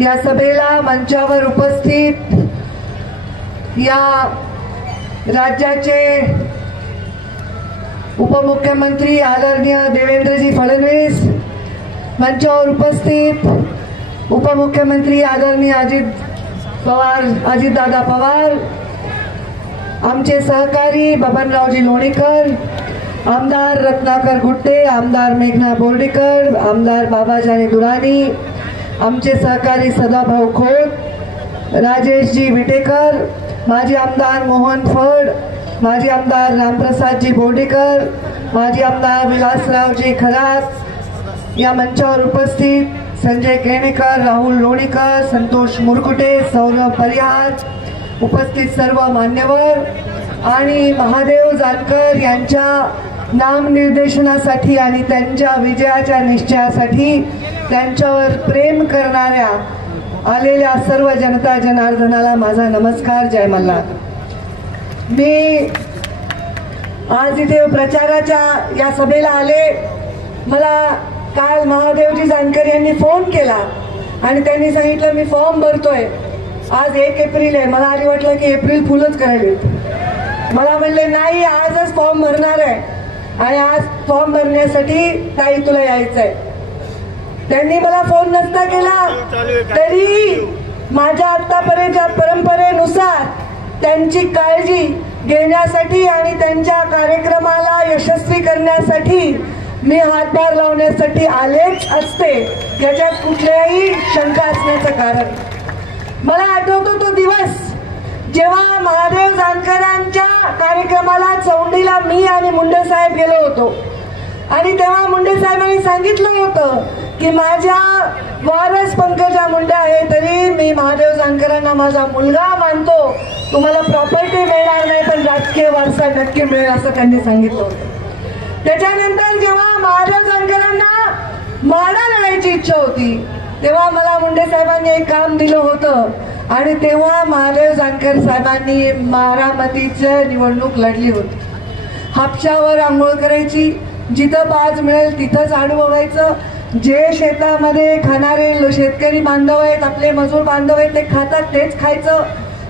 या सभेला मंचावर उपस्थित या राज्याचे उपमुख्यमंत्री आदरणीय देवेंद्रजी फडणवीस, मंचावर उपस्थित उपमुख्यमंत्री आदरणीय अजितदादा पवार, आमचे सहकारी बबनरावजी लोणीकर, आमदार रत्नाकर गुट्टे, आमदार मेघना बोर्डीकर, आमदार बाबाजानी दुरानी, आमचे सहकारी सदाभाऊ खोत, राजेशजी विटेकर, माजी आमदार मोहन फड, माजी आमदार रामप्रसादजी बोर्डीकर, माजी आमदार विलासरावजी खरात, या मंचावर उपस्थित संजय केणेकर, राहुल लोणीकर, संतोष मुरकुटे, सौरभ परिहार, उपस्थित सर्व मान्यवर आणि महादेव जानकर यांच्या नामनिर्देशनासाठी आणि त्यांच्या विजयाच्या निश्चयासाठी त्यांच्यावर प्रेम करणाऱ्या आलेल्या सर्व जनता जनार्दनाला माझा नमस्कार. जय मल्हार. मी आज इथे प्रचाराच्या या सभेला आले. मला काल महादेवजी जानकर यांनी फोन केला आणि त्यांनी सांगितलं मी फॉर्म भरतोय. आज 1 एप्रिल आहे. मला आधी वाटलं की एप्रिल फुलच करायले. मला म्हणले नाही, आजच फॉर्म भरणार आहे आणि आज फॉर्म भरण्यासाठी ताई तुला यायचंय. त्यांनी मला फोन नसता केला तरी माझ्या आतापर्यंतच्या परंपरेनुसार त्यांची काळजी घेण्यासाठी आणि त्यांच्या कार्यक्रमाला यशस्वी करण्यासाठी मी हातभार लावण्यासाठी आलेच असते. याच्यात कुठल्याही शंका असण्याचं कारण. मला आठवतो तो दिवस जेव्हा महादेव जानकरांच्या कार्यक्रमाला चौंडीला मी आणि मुंडे साहेब गेलो होतो आणि तेव्हा मुंडे साहेबांनी सांगितलं होतं की माझ्या वारस पंकजा मुंडे आहे तरी मी महादेव जानकरांना माझा मुलगा मानतो. तुम्हाला प्रॉपर्टी मिळणार नाही पण राजकीय वारसा नक्की मिळेल असं त्यांनी सांगितलं होतं. त्याच्यानंतर जेव्हा महादेव जानकरांना माडा लढायची इच्छा होती तेव्हा मला मुंडे साहेबांनी एक काम दिलं होतं आणि तेव्हा महादेव जानकर साहेबांनी बारामतीची निवडणूक लढली होती. हापशावर आंघोळ करायची, जिथं बाज मिळेल तिथंच अडवायचं. जे शेतामध्ये खाणारे शेतकरी बांधव आहेत, आपले मजूर बांधव आहेत, ते खातात तेच खायचं.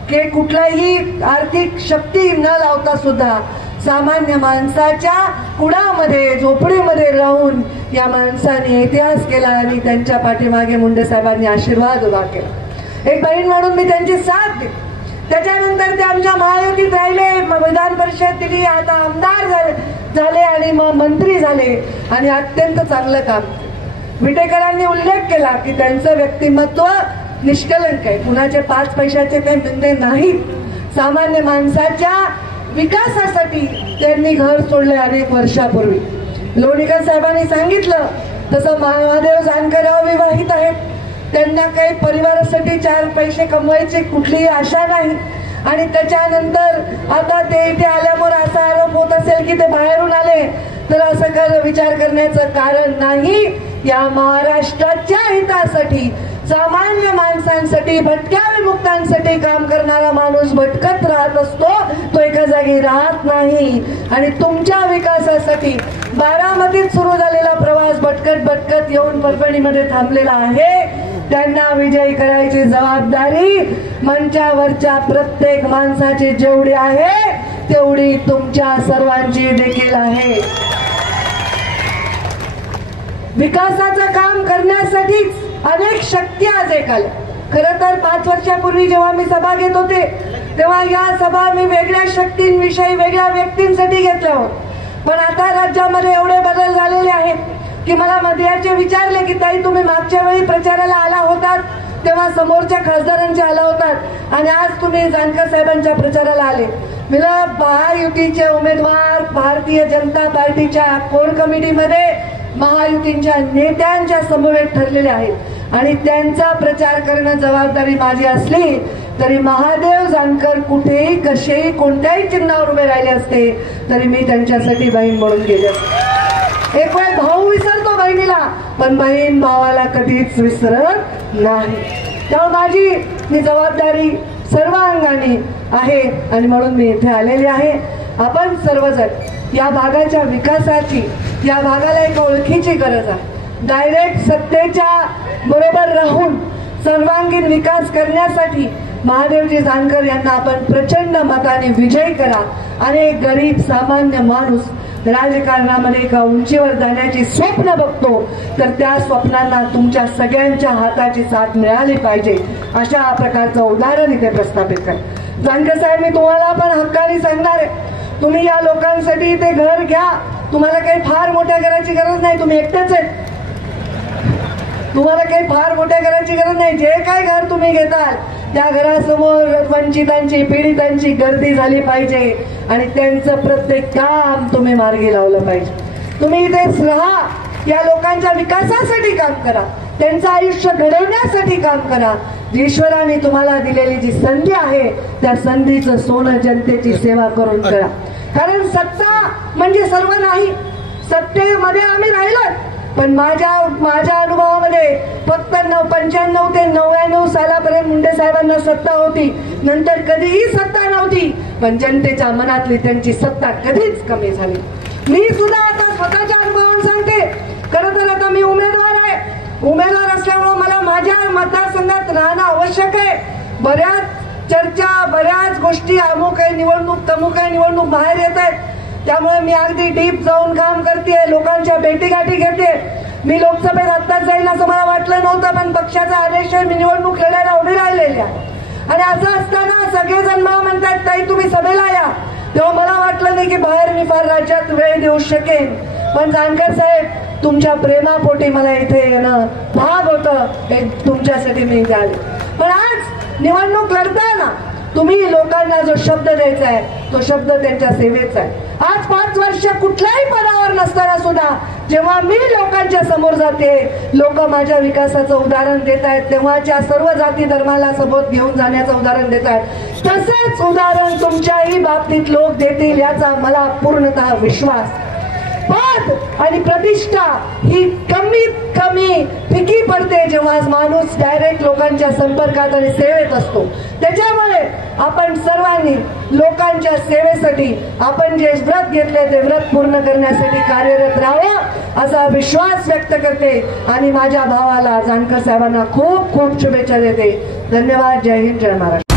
की कुठलाही आर्थिक शक्ती न लावता सुद्धा सामान्य माणसाच्या कुडामध्ये झोपडीमध्ये राहून या माणसाने इतिहास केला आणि त्यांच्या पाठीमागे मुंडे साहेबांनी आशीर्वाद उभा केला. एक बहीण म्हणून मी त्यांची साथ दिली. त्याच्यानंतर ते आमच्या महायुतीत राहिले, विधान परिषद दिली, आता आमदार झाले आणि मग मंत्री झाले आणि अत्यंत चांगलं काम. विटेकरांनी उल्लेख केला की त्यांचं व्यक्तिमत्व निष्कलंक आहे. कुणाचे 5 पैशाचे ते मिळणे नाहीत. सामान्य माणसाच्या विकासासाठी त्यांनी घर सोडले अनेक वर्षापूर्वी. लोणीकर साहेबांनी सांगितलं तसं महादेव जानकर अविवाहित आहेत. त्यांना काही परिवारासाठी 4 पैसे कमवायची कुठलीही आशा नाही आणि त्याच्यानंतर आता ते इथे आल्यामुळे असा आरोप होत असेल की ते बाहेरून आले तर असं विचार करण्याचं कारण नाही. या महाराष्ट्राच्या हितासाठी सामान्य माणसांसाठी भटक्या विमुक्तांसाठी काम करणारा माणूस भटकत राहत असतो, तो एका जागी राहत नाही. आणि तुमच्या विकासासाठी बारामतीत सुरू झालेला प्रवास भटकत भटकत येऊन परभणीमध्ये थांबलेला आहे. त्यांना विजयी करायची जबाबदारी मंचावरच्या प्रत्येक माणसाची जेवढी आहे तेवढी तुमच्या सर्वांची देखील आहे. विकासाचं काम करण्यासाठीच अनेक शक्ती आज एक आल्या. खरं तर 5 वर्षापूर्वी जेव्हा मी सभा घेत होते तेव्हा या सभा मी वेगळ्या शक्तींविषयी वेगळ्या व्यक्तींसाठी घेतल्या होत्या. पण आता राज्यामध्ये एवढे बदल झालेले आहेत की मला मध्याचे विचारले की ताई तुम्ही मागच्या वेळी प्रचाराला आला होतात तेव्हा समोरच्या खासदारांचे आला होतात आणि आज तुम्ही जानकर साहेबांच्या प्रचाराला आले. मला महायुतीचे उमेदवार भारतीय जनता पार्टीच्या कोर कमिटीमध्ये महायुतीच्या नेत्यांच्या समवेत ठरलेले आहेत आणि त्यांचा प्रचार करणं जबाबदारी माझी असली तरी महादेव जानकर कुठेही कसेही कोणत्याही चिन्हावर उभे राहिले असते तरी मी त्यांच्यासाठी बहीण म्हणून गेले असते. एक वेळ भाऊ विसरतो बहिणीला पण बहीण भावाला कधीच विसरत नाही. त्यामुळे मी जबाबदारी सर्व अंगाने आहे आणि म्हणून मी इथे आलेले आहे. आपण सर्वजण या भागाच्या विकासाची, या भागाला एक ओळखीची गरज आहे. डायरेक्ट सत्तेच्या बरोबर राहून सर्वांगीण विकास करण्यासाठी महादेवजी जानकर यांना आपण प्रचंड मताने विजयी करा. आणि एक गरीब सामान्य माणूस राजकारणामध्ये एका उंचीवर जाण्याची स्वप्न बघतो, तर त्या स्वप्नांना तुमच्या सगळ्यांच्या हाताची साथ मिळाली पाहिजे, अशा प्रकारचं उदाहरण इथे प्रस्थापित करा. जानकर साहेब, मी तुम्हाला पण हक्काने सांगणार आहे, तुम्ही या लोकांसाठी ते घर घ्या. तुम्हाला काही फार मोठ्या घराची गरज नाही, तुम्ही एकटेच आहेत. तुम्हाला काही फार मोठ्या घराची गरज नाही. जे काय घर तुम्ही घेताल त्या घरासमोर वंचितांची, पीडितांची गर्दी झाली पाहिजे आणि त्यांचं प्रत्येक काम तुम्ही मार्गी लावलं पाहिजे. तुम्ही इथेच राहा, या लोकांच्या विकासासाठी काम करा, त्यांचं आयुष्य घडवण्यासाठी काम करा. ईश्वराने तुम्हाला दिलेली जी संधी आहे त्या संधीचं सोनं जनतेची सेवा करून करा. कारण सत्ता म्हणजे सर्व नाही. सत्तेमध्ये आम्ही राहिलो, पण माझ्या अनुभवामध्ये फक्त 95 ते 99 सालापर्यंत मुंडे साहेबांना सत्ता होती. नंतर कधीही सत्ता नव्हती, पण जनतेच्या मनातली त्यांची सत्ता कधीच कमी झाली. मी सुद्धा आता स्वतःच्या अनुभवावरून सांगते. खरं तर आता मी उमेदवार आहे. उमेदवार असल्यामुळे मला माझ्या मतदारसंघात राहणं आवश्यक आहे. बऱ्याच चर्चा, बऱ्याच गोष्टी, अमुक आहे निवडणूक, तमुक आहे निवडणूक बाहेर येत आहेत. त्यामुळे मी अगदी डीप जाऊन काम करते, लोकांच्या भेटीगाठी घेते. मी लोकसभेत आत्ताच जाईल असं मला वाटलं नव्हतं, पण पक्षाचा आदेश आहे, मी निवडणूक लढायला उभी राहिलेली आहे. आणि असं असताना सगळेजण मला म्हणतात, ताई तुम्ही सभेला या. तेव्हा मला वाटलं नाही की बाहेर मी फार राज्यात वेळ देऊ शकेन. पण जानकर साहेब, तुमच्या प्रेमापोटी मला इथे येणं भाग होतं, हे तुमच्यासाठी मी इथे आले. पण आज निवडणूक लढताना तुम्ही लोकांना जो शब्द द्यायचा आहे तो शब्द त्यांच्या सेवेचा आहे. आज 5 वर्ष कुठल्याही पदावर नसताना सुद्धा जेव्हा मी लोकांच्या समोर जाते, लोक माझ्या विकासाचं उदाहरण देत आहेत, तेव्हाच्या सर्व जाती धर्माला सोबत घेऊन जाण्याचं उदाहरण देत आहेत. तसेच उदाहरण तुमच्याही बाबतीत लोक देतील याचा मला पूर्णतः विश्वास. पद आणि प्रतिष्ठा ही कमीत कमी फिकी पडते जेव्हा माणूस डायरेक्ट लोकांच्या संपर्कात आणि सेवेत असतो. त्याच्यामुळे आपण सर्वांनी लोकांच्या सेवेसाठी आपण जे व्रत घेतले ते व्रत पूर्ण करण्यासाठी कार्यरत राहावं असा विश्वास व्यक्त करते आणि माझ्या भावाला जानकर साहेबांना खूप खूप शुभेच्छा देते. धन्यवाद. जय हिंद, जय महाराष्ट्र.